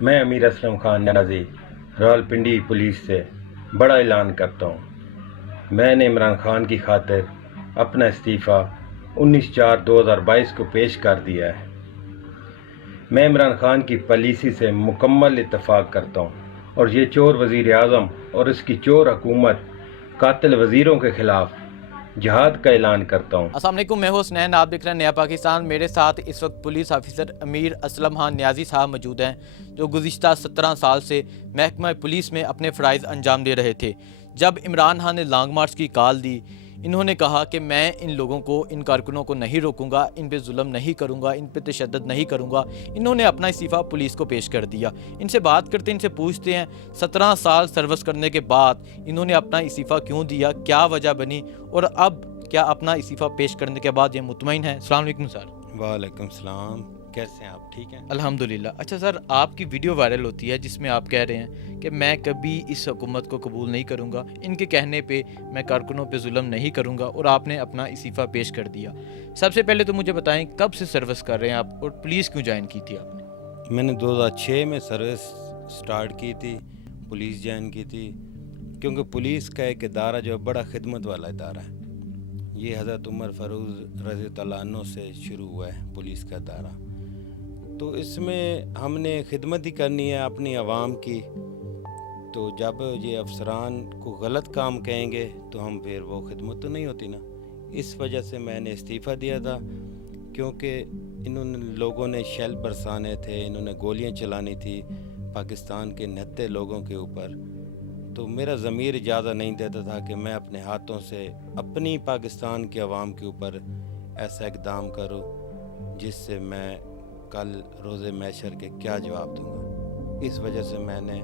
میں امیر اسلم خان نیازی راولپنڈی پولیس سے بڑا اعلان کرتا ہوں۔ میں نے عمران خان کی خاطر اپنا استعفیٰ 19/4/2022 کو پیش کر دیا ہے۔ میں عمران خان کی پالیسی سے مکمل اتفاق کرتا ہوں اور یہ چور وزیر اعظم اور اس کی چور حکومت قاتل وزیروں کے خلاف جہاد کا اعلان کرتا ہوں۔ السلام علیکم، میں ہوں حسنین، آپ دیکھ رہے ہیں نیا پاکستان۔ میرے ساتھ اس وقت پولیس آفیسر امیر اسلم خان نیازی صاحب موجود ہیں، جو گزشتہ 17 سال سے محکمہ پولیس میں اپنے فرائض انجام دے رہے تھے۔ جب عمران خان نے لانگ مارچ کی کال دی، انہوں نے کہا کہ میں ان لوگوں کو، ان کارکنوں کو نہیں روکوں گا، ان پہ ظلم نہیں کروں گا، ان پہ تشدد نہیں کروں گا۔ انہوں نے اپنا استعفیٰ پولیس کو پیش کر دیا۔ ان سے بات کرتے ہیں، ان سے پوچھتے ہیں 17 سال سروس کرنے کے بعد انہوں نے اپنا استعفیٰ کیوں دیا، کیا وجہ بنی، اور اب کیا اپنا استعفیٰ پیش کرنے کے بعد یہ مطمئن ہے۔ السلام علیکم سر۔ وعلیکم السلام، کیسے ہیں آپ؟ ٹھیک ہیں الحمدللہ۔ اچھا سر، آپ کی ویڈیو وائرل ہوتی ہے جس میں آپ کہہ رہے ہیں کہ میں کبھی اس حکومت کو قبول نہیں کروں گا، ان کے کہنے پہ میں کارکنوں پہ ظلم نہیں کروں گا، اور آپ نے اپنا استعفیٰ پیش کر دیا۔ سب سے پہلے تو مجھے بتائیں کب سے سروس کر رہے ہیں آپ، اور پولیس کیوں جوائن کی تھی آپ نے؟ میں نے 2006 میں سروس سٹارٹ کی تھی، پولیس جوائن کی تھی، کیونکہ پولیس کا ایک ادارہ جو بڑا خدمت والا ادارہ ہے۔ یہ حضرت عمر فاروق رضی اللہ عنہ سے شروع ہوا ہے پولیس کا ادارہ، تو اس میں ہم نے خدمت ہی کرنی ہے اپنی عوام کی۔ تو جب یہ افسران کو غلط کام کہیں گے تو ہم پھر وہ خدمت تو نہیں ہوتی نا۔ اس وجہ سے میں نے استعفیٰ دیا تھا، کیونکہ انہوں نے لوگوں نے شیل برسانے تھے، انہوں نے گولیاں چلانی تھی پاکستان کے نہتے لوگوں کے اوپر، تو میرا ضمیر اجازت نہیں دیتا تھا کہ میں اپنے ہاتھوں سے اپنی پاکستان کے عوام کے اوپر ایسا اقدام کروں جس سے میں کل روز محشر کے کیا جواب دوں گا۔ اس وجہ سے میں نے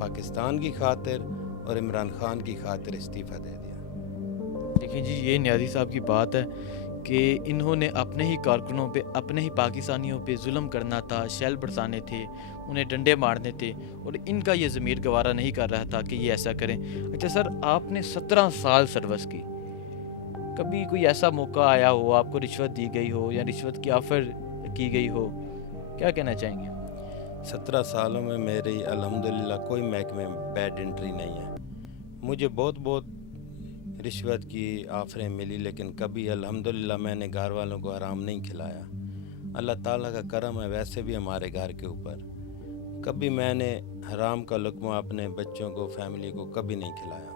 پاکستان کی خاطر اور عمران خان کی خاطر استعفیٰ دے دیا۔ دیکھیں جی، یہ نیازی صاحب کی بات ہے کہ انہوں نے اپنے ہی کارکنوں پہ، اپنے ہی پاکستانیوں پہ ظلم کرنا تھا، شیل برسانے تھے، انہیں ڈنڈے مارنے تھے، اور ان کا یہ ضمیر گوارا نہیں کر رہا تھا کہ یہ ایسا کریں۔ اچھا سر، آپ نے 17 سال سروس کی، کبھی کوئی ایسا موقع آیا ہو، آپ کو رشوت دی گئی ہو یا رشوت کی آفر کی گئی ہو، کیا کہنا چاہیں گے؟ 17 سالوں میں میری الحمدللہ کوئی محکمے میں بیڈ انٹری نہیں ہے۔ مجھے بہت رشوت کی آفریں ملی، لیکن کبھی الحمدللہ میں نے گھر والوں کو حرام نہیں کھلایا۔ اللہ تعالیٰ کا کرم ہے ویسے بھی ہمارے گھر کے اوپر، کبھی میں نے حرام کا لقمہ اپنے بچوں کو، فیملی کو کبھی نہیں کھلایا۔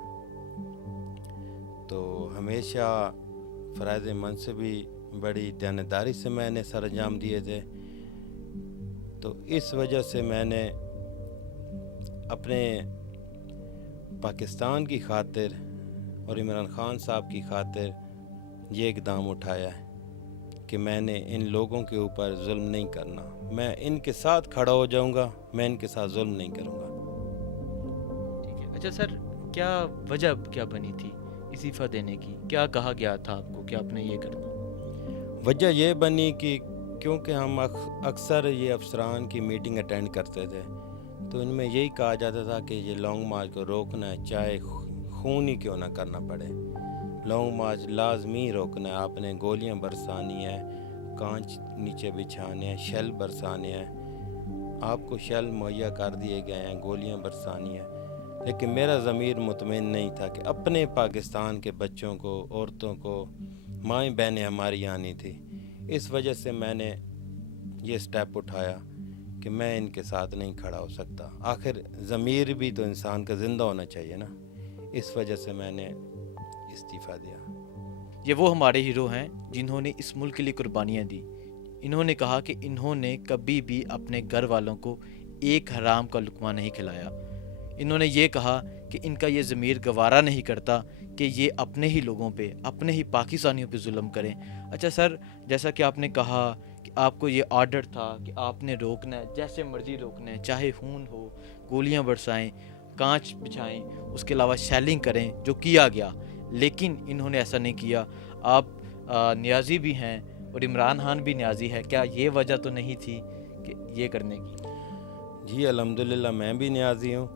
تو ہمیشہ فرائض منصبی بڑی دیانتداری سے میں نے سر انجام دیے تھے، تو اس وجہ سے میں نے اپنے پاکستان کی خاطر اور عمران خان صاحب کی خاطر یہ اقدام اٹھایا ہے کہ میں نے ان لوگوں کے اوپر ظلم نہیں کرنا، میں ان کے ساتھ کھڑا ہو جاؤں گا، میں ان کے ساتھ ظلم نہیں کروں گا۔ ٹھیک ہے۔ اچھا سر، کیا وجہ کیا بنی تھی استعفیٰ دینے کی؟ کیا کہا گیا تھا آپ کو کہ آپ نے یہ کرنا؟ وجہ یہ بنی کہ کیونکہ ہم اکثر یہ افسران کی میٹنگ اٹینڈ کرتے تھے، تو ان میں یہی کہا جاتا تھا کہ یہ لانگ مارچ کو روکنا ہے، چاہے خون ہی کیوں نہ کرنا پڑے، لانگ مارچ لازمی روکنا ہے، آپ نے گولیاں برسانی ہے، کانچ نیچے بچھانے ہیں، شیل برسانے ہیں، آپ کو شیل مہیا کر دیے گئے ہیں، گولیاں برسانی ہیں، لیکن میرا ضمیر مطمئن نہیں تھا کہ اپنے پاکستان کے بچوں کو، عورتوں کو، مائیں بہنیں ہماری آنی تھی۔ اس وجہ سے میں نے یہ سٹیپ اٹھایا کہ میں ان کے ساتھ نہیں کھڑا ہو سکتا، آخر ضمیر بھی تو انسان کا زندہ ہونا چاہیے نا۔ اس وجہ سے میں نے استعفیٰ دیا۔ یہ وہ ہمارے ہیرو ہیں جنہوں نے اس ملک کے لیے قربانیاں دی۔ انہوں نے کہا کہ انہوں نے کبھی بھی اپنے گھر والوں کو ایک حرام کا لقمہ نہیں کھلایا۔ انہوں نے یہ کہا کہ ان کا یہ ضمیر گوارا نہیں کرتا کہ یہ اپنے ہی لوگوں پہ، اپنے ہی پاکستانیوں پہ ظلم کریں۔ اچھا سر، جیسا کہ آپ نے کہا کہ آپ کو یہ آرڈر تھا کہ آپ نے روکنا ہے، جیسے مرضی روکنا ہے، چاہے خون ہو، گولیاں برسائیں، کانچ بچھائیں، اس کے علاوہ شیلنگ کریں، جو کیا گیا، لیکن انہوں نے ایسا نہیں کیا۔ آپ نیازی بھی ہیں اور عمران خان بھی نیازی ہے، کیا یہ وجہ تو نہیں تھی کہ یہ کرنے کی؟ جی الحمدللہ میں بھی نیازی ہوں،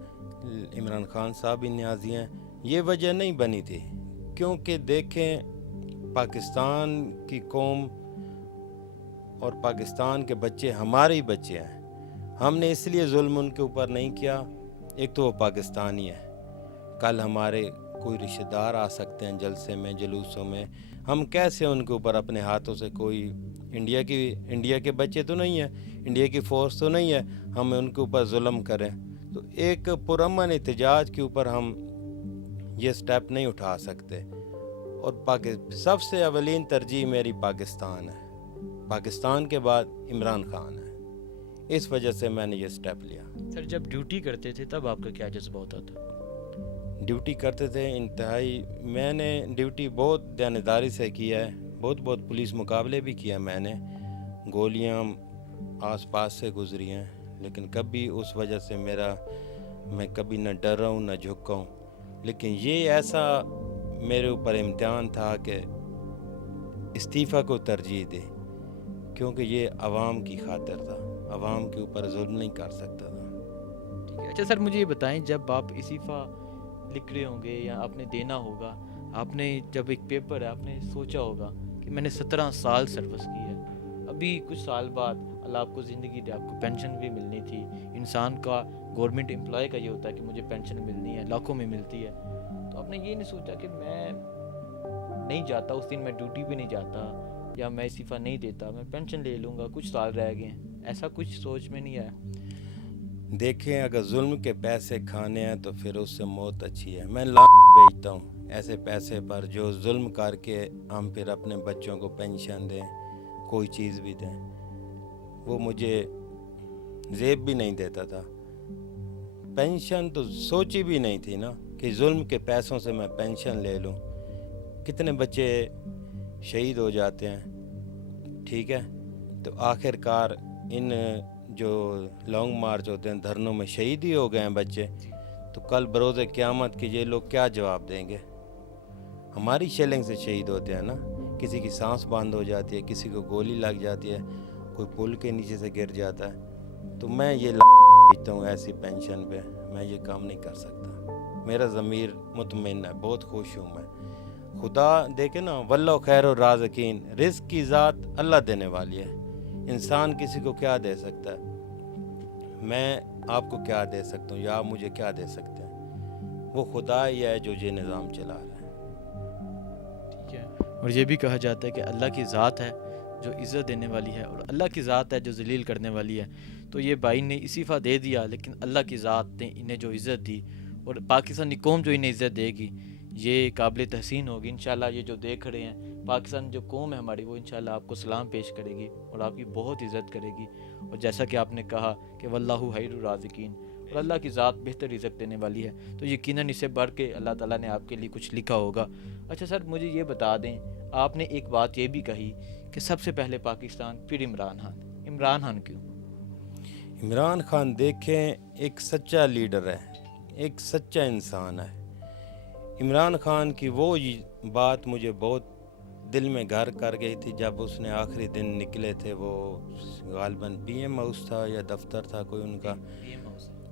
عمران خان صاحب بھی نیازی ہیں۔ یہ وجہ نہیں بنی تھی، کیونکہ دیکھیں پاکستان کی قوم اور پاکستان کے بچے ہمارے ہی بچے ہیں، ہم نے اس لیے ظلم ان کے اوپر نہیں کیا، ایک تو وہ پاکستانی ہے، کل ہمارے کوئی رشتہ دار آ سکتے ہیں جلسے میں جلوسوں میں، ہم کیسے ان کے اوپر اپنے ہاتھوں سے کوئی انڈیا کے بچے تو نہیں ہیں، انڈیا کی فورس تو نہیں ہے، ہم ان کے اوپر ظلم کریں؟ تو ایک پرامن احتجاج کے اوپر ہم یہ سٹیپ نہیں اٹھا سکتے۔ اور سب سے اولین ترجیح میری پاکستان ہے، پاکستان کے بعد عمران خان ہے، اس وجہ سے میں نے یہ سٹیپ لیا۔ سر جب ڈیوٹی کرتے تھے تب آپ کا کیا جذبہ ہوتا تھا؟ ڈیوٹی کرتے تھے انتہائی، میں نے ڈیوٹی بہت دیانتداری سے کیا ہے، بہت پولیس مقابلے بھی کیا میں نے، گولیاں آس پاس سے گزری ہیں، لیکن کبھی اس وجہ سے میں کبھی نہ ڈرا ہوں نہ جھکا ہوں۔ لیکن یہ ایسا میرے اوپر امتحان تھا کہ استعفیٰ کو ترجیح دے، کیونکہ یہ عوام کی خاطر تھا، عوام کے اوپر ظلم نہیں کر سکتا تھا۔ ٹھیک ہے، اچھا سر مجھے یہ بتائیں، جب آپ استعفیٰ لکھ رہے ہوں گے یا آپ نے دینا ہوگا، آپ نے جب ایک پیپر ہے آپ نے سوچا ہوگا کہ میں نے 17 سال سروس کی ہے، ابھی کچھ سال بعد اللہ آپ کو زندگی دے، آپ کو پینشن بھی ملنی تھی، انسان کا گورنمنٹ امپلائی کا یہ ہوتا ہے کہ مجھے پینشن ملنی ہے، لاکھوں میں ملتی ہے، تو آپ نے یہ نہیں سوچا کہ میں نہیں جاتا اس دن، میں ڈیوٹی بھی نہیں جاتا یا میں استعفیٰ نہیں دیتا، میں پینشن لے لوں گا، کچھ سال رہ گئے ہیں، ایسا کچھ سوچ میں نہیں آیا؟ دیکھیں، اگر ظلم کے پیسے کھانے ہیں تو پھر اس سے موت اچھی ہے۔ میں بیچتا ہوں ایسے پیسے پر جو ظلم کر کے ہم پھر اپنے بچوں کو پینشن دیں، کوئی چیز بھی دیں۔ وہ مجھے زیب بھی نہیں دیتا تھا، پینشن تو سوچی بھی نہیں تھی نا کہ ظلم کے پیسوں سے میں پینشن لے لوں۔ کتنے بچے شہید ہو جاتے ہیں، ٹھیک ہے، تو آخر کار ان جو لانگ مارچ ہوتے ہیں، دھرنوں میں شہید ہی ہو گئے ہیں بچے، تو کل بروز قیامت کے یہ لوگ کیا جواب دیں گے؟ ہماری شیلنگ سے شہید ہوتے ہیں نا، کسی کی سانس بند ہو جاتی ہے، کسی کو گولی لگ جاتی ہے، کوئی پل کے نیچے سے گر جاتا ہے، تو میں یہ بیچتا ہوں ایسی پینشن پہ، میں یہ کام نہیں کر سکتا۔ میرا ضمیر مطمئن ہے، بہت خوش ہوں میں۔ خدا دیکھے نا، واللہ خیر الرازقین، رزق کی ذات اللہ دینے والی ہے، انسان کسی کو کیا دے سکتا ہے؟ میں آپ کو کیا دے سکتا ہوں یا آپ مجھے کیا دے سکتے ہیں؟ وہ خدا ہی ہے جو یہ نظام چلا رہا ہے۔ ٹھیک ہے، اور یہ بھی کہا جاتا ہے کہ اللہ کی ذات ہے جو عزت دینے والی ہے اور اللہ کی ذات ہے جو ذلیل کرنے والی ہے۔ تو یہ بھائی نے استعفیٰ دے دیا، لیکن اللہ کی ذات نے انہیں جو عزت دی اور پاکستانی قوم جو انہیں عزت دے گی یہ قابل تحسین ہوگی۔ انشاءاللہ یہ جو دیکھ رہے ہیں پاکستان جو قوم ہے ہماری، وہ انشاءاللہ آپ کو سلام پیش کرے گی اور آپ کی بہت عزت کرے گی، اور جیسا کہ آپ نے کہا کہ واللہ خیر الرازقین، اور اللہ کی ذات بہتر رزق دینے والی ہے، تو یقیناً اس سے بڑھ کے اللہ تعالیٰ نے آپ کے لیے کچھ لکھا ہوگا۔ اچھا سر مجھے یہ بتا دیں، آپ نے ایک بات یہ بھی کہی کہ سب سے پہلے پاکستان پھر عمران خان، عمران خان کیوں؟ عمران خان دیکھیں ایک سچا لیڈر ہے، ایک سچا انسان ہے۔ عمران خان کی وہ بات مجھے بہت دل میں گھر کر گئی تھی جب اس نے آخری دن نکلے تھے، وہ غالباً پی ایم ہاؤس تھا یا دفتر تھا کوئی ان کا،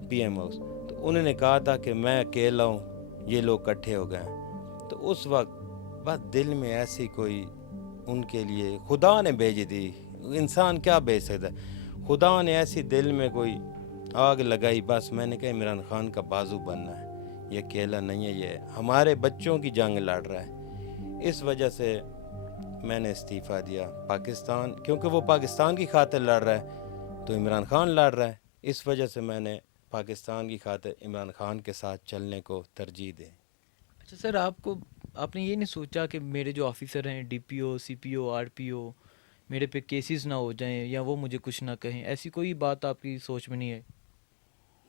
پی ایم ہاؤس، تو انہوں نے کہا تھا کہ میں اکیلا ہوں، یہ لوگ اکٹھے ہو گئے ہیں، تو اس وقت بس دل میں ایسی کوئی ان کے لیے خدا نے بھیج دی، انسان کیا بھیج سکتا ہے، خدا نے ایسی دل میں کوئی آگ لگائی، بس میں نے کہا عمران خان کا بازو بننا ہے، یہ اکیلا نہیں ہے، یہ ہمارے بچوں کی جنگ لڑ رہا ہے۔ اس وجہ سے میں نے استعفیٰ دیا پاکستان، کیونکہ وہ پاکستان کی خاطر لڑ رہا ہے تو عمران خان لڑ رہا ہے، اس وجہ سے میں نے پاکستان کی خاطر عمران خان کے ساتھ چلنے کو ترجیح دی۔ اچھا سر آپ نے یہ نہیں سوچا کہ میرے جو آفیسر ہیں ڈی پی او، سی پی او، آر پی او، میرے پہ کیسز نہ ہو جائیں یا وہ مجھے کچھ نہ کہیں، ایسی کوئی بات آپ کی سوچ میں نہیں ہے؟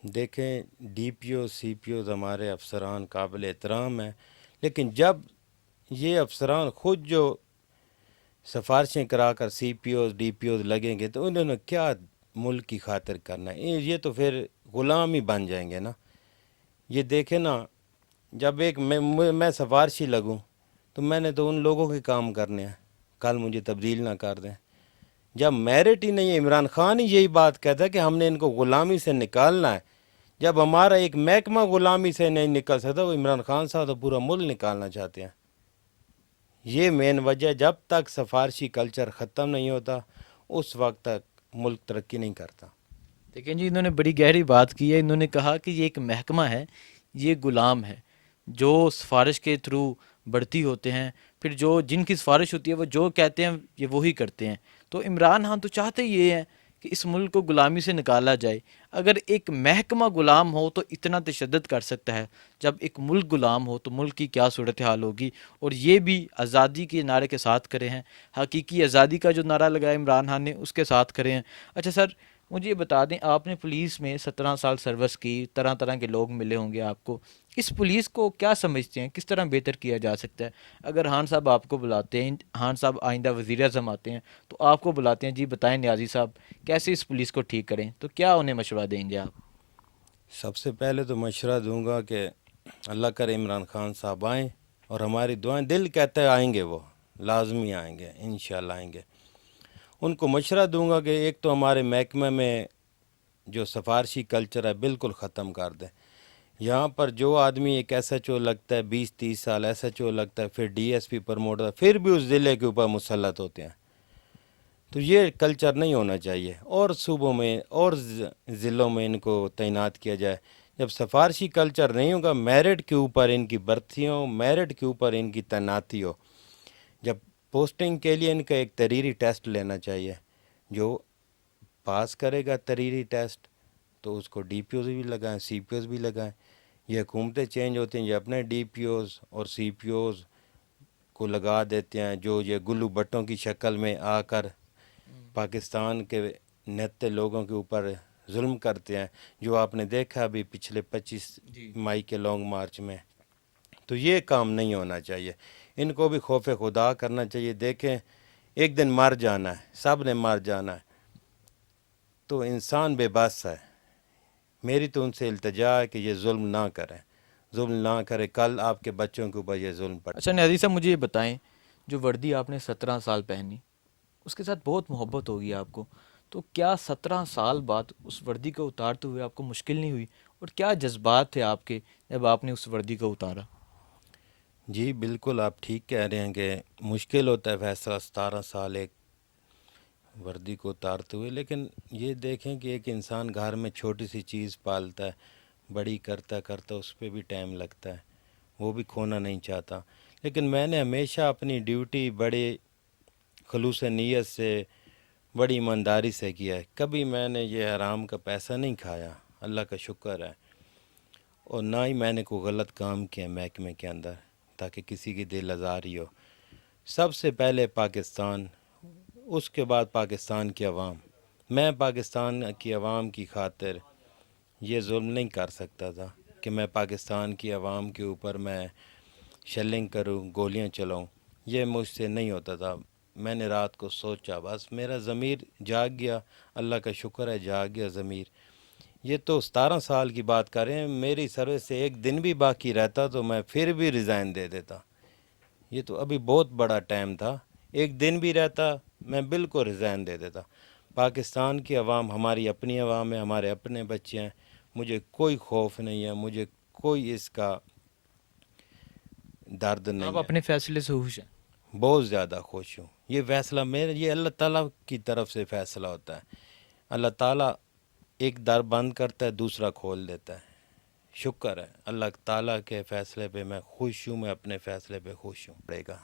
دیکھیں، ڈی پی او سی پی اوز ہمارے افسران قابل احترام ہیں، لیکن جب یہ افسران خود جو سفارشیں کرا کر C P Os D P Os لگیں گے تو انہوں نے کیا ملک کی خاطر کرنا ہے؟ یہ تو پھر غلام ہی بن جائیں گے نا۔ یہ دیکھیں نا، جب ایک میں سفارشی لگوں تو میں نے تو ان لوگوں کے کام کرنے ہیں، کل مجھے تبدیل نہ کر دیں۔ جب میرٹ ہی نہیں ہے، عمران خان ہی یہی بات کہتا ہے کہ ہم نے ان کو غلامی سے نکالنا ہے، جب ہمارا ایک محکمہ غلامی سے نہیں نکل سکتا، وہ عمران خان صاحب تو پورا ملک نکالنا چاہتے ہیں۔ یہ مین وجہ، جب تک سفارشی کلچر ختم نہیں ہوتا اس وقت تک ملک ترقی نہیں کرتا۔ دیکھیں جی، انہوں نے بڑی گہری بات کی ہے. انہوں نے کہا کہ یہ ایک محکمہ ہے، یہ غلام ہے جو سفارش کے تھرو بڑھتی ہوتے ہیں، پھر جو جن کی سفارش ہوتی ہے وہ جو کہتے ہیں یہ وہی کرتے ہیں. تو عمران خان تو چاہتے ہی یہ ہیں کہ اس ملک کو غلامی سے نکالا جائے. اگر ایک محکمہ غلام ہو تو اتنا تشدد کر سکتا ہے، جب ایک ملک غلام ہو تو ملک کی کیا صورتحال ہوگی. اور یہ بھی آزادی کے نعرے کے ساتھ کرے ہیں، حقیقی آزادی کا جو نعرہ لگایا عمران خان نے اس کے ساتھ کرے ہیں. اچھا سر، مجھے یہ بتا دیں، آپ نے پولیس میں 17 سال سروس کی، طرح طرح کے لوگ ملے ہوں گے آپ کو. اس پولیس کو کیا سمجھتے ہیں، کس طرح بہتر کیا جا سکتا ہے؟ اگر خان صاحب آپ کو بلاتے ہیں، خان صاحب آئندہ وزیر اعظم آتے ہیں تو آپ کو بلاتے ہیں، جی بتائیں نیازی صاحب کیسے اس پولیس کو ٹھیک کریں، تو کیا انہیں مشورہ دیں گے آپ؟ سب سے پہلے تو مشورہ دوں گا کہ اللہ کرے عمران خان صاحب آئیں، اور ہماری دعائیں، دل کہتا ہے آئیں گے، وہ لازمی آئیں گے، انشاءاللہ آئیں گے. ان کو مشورہ دوں گا کہ ایک تو ہمارے محکمہ میں جو سفارشی کلچر ہے بالکل ختم کر دیں. یہاں پر جو آدمی ایک ایس ایچ او لگتا ہے 20-30 سال ایس ایچ او لگتا ہے، پھر ڈی ایس پی پروموٹ ہوتا ہے، پھر بھی اس ضلع کے اوپر مسلط ہوتے ہیں. تو یہ کلچر نہیں ہونا چاہیے، اور صوبوں میں اور ضلعوں میں ان کو تعینات کیا جائے. جب سفارشی کلچر نہیں ہوگا، میرٹ کے اوپر ان کی برتی ہو، میرٹ کے اوپر ان کی تعیناتی ہو. جب پوسٹنگ کے لیے ان کا ایک تحریری ٹیسٹ لینا چاہیے، جو پاس کرے گا تحریری ٹیسٹ تو اس کو ڈی پی اوز بھی لگائیں، سی پی اوز بھی لگائیں. یہ حکومتیں چینج ہوتی ہیں، یہ اپنے ڈی پی اوز اور سی پی اوز کو لگا دیتے ہیں، جو یہ گلو بٹوں کی شکل میں آ کر پاکستان کے نہتے لوگوں کے اوپر ظلم کرتے ہیں، جو آپ نے دیکھا ابھی پچھلے 25 مئی کے لانگ مارچ میں. تو یہ کام نہیں ہونا چاہیے. ان کو بھی خوف خدا کرنا چاہیے. دیکھیں، ایک دن مر جانا ہے، سب نے مر جانا ہے، تو انسان بے بس ہے. میری تو ان سے التجا ہے کہ یہ ظلم نہ کریں، ظلم نہ کرے. کل آپ کے بچوں کے اوپر یہ ظلم پڑ. اچھا نیازی صاحب، مجھے یہ بتائیں، جو وردی آپ نے 17 سال پہنی، اس کے ساتھ بہت محبت ہوگی آپ کو، تو کیا 17 سال بعد اس وردی کو اتارتے ہوئے آپ کو مشکل نہیں ہوئی؟ اور کیا جذبات تھے آپ کے جب آپ نے اس وردی کو اتارا؟ جی بالکل، آپ ٹھیک کہہ رہے ہیں کہ مشکل ہوتا ہے فیصلہ 17 سال ایک وردی کو اتارتے ہوئے. لیکن یہ دیکھیں کہ ایک انسان گھر میں چھوٹی سی چیز پالتا ہے، بڑی کرتا کرتا اس پہ بھی ٹائم لگتا ہے، وہ بھی کھونا نہیں چاہتا. لیکن میں نے ہمیشہ اپنی ڈیوٹی بڑے خلوص نیت سے، بڑی ایمانداری سے کیا ہے. کبھی میں نے یہ حرام کا پیسہ نہیں کھایا، اللہ کا شکر ہے. اور نہ ہی میں نے کوئی غلط کام کیا محکمے کے اندر تاکہ کسی کی دل آزاری ہو. سب سے پہلے پاکستان، اس کے بعد پاکستان کی عوام. میں پاکستان کی عوام کی خاطر یہ ظلم نہیں کر سکتا تھا کہ میں پاکستان کی عوام کے اوپر میں شیلنگ کروں، گولیاں چلاؤں. یہ مجھ سے نہیں ہوتا تھا. میں نے رات کو سوچا، بس میرا ضمیر جاگ گیا، اللہ کا شکر ہے جاگ گیا ضمیر. یہ تو 17 سال کی بات کر رہے ہیں، میری سروس سے ایک دن بھی باقی رہتا تو میں پھر بھی ریزائن دے دیتا. یہ تو ابھی بہت بڑا ٹائم تھا، ایک دن بھی رہتا میں بالکل ریزائن دے دیتا. پاکستان کی عوام ہماری اپنی عوام ہے، ہمارے اپنے بچے ہیں. مجھے کوئی خوف نہیں ہے، مجھے کوئی اس کا درد آپ نہیں ہے. اپنے فیصلے سے خوش ہیں؟ بہت زیادہ خوش ہوں. یہ فیصلہ میرا، یہ اللہ تعالیٰ کی طرف سے فیصلہ ہوتا ہے. اللہ تعالیٰ ایک در بند کرتا ہے، دوسرا کھول دیتا ہے. شکر ہے اللہ تعالیٰ کے فیصلے پہ میں خوش ہوں، میں اپنے فیصلے پہ خوش ہوں. پڑے گا.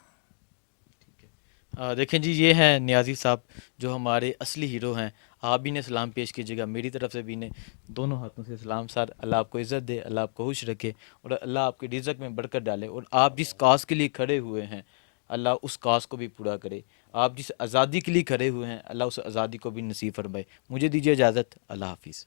دیکھیں جی، یہ ہیں نیازی صاحب جو ہمارے اصلی ہیرو ہیں. آپ بھی نے سلام پیش کیجیے گا، میری طرف سے بھی نے دونوں ہاتھوں سے سلام. سر، اللہ آپ کو عزت دے، اللہ آپ کو خوش رکھے، اور اللہ آپ کے رزق میں برکت ڈالے، اور آپ جس کاز کے لیے کھڑے ہوئے ہیں اللہ اس کاز کو بھی پورا کرے. آپ جس آزادی کے لیے کھڑے ہوئے ہیں اللہ اس آزادی کو بھی نصیب فرمائے. مجھے دیجیے اجازت، اللہ حافظ.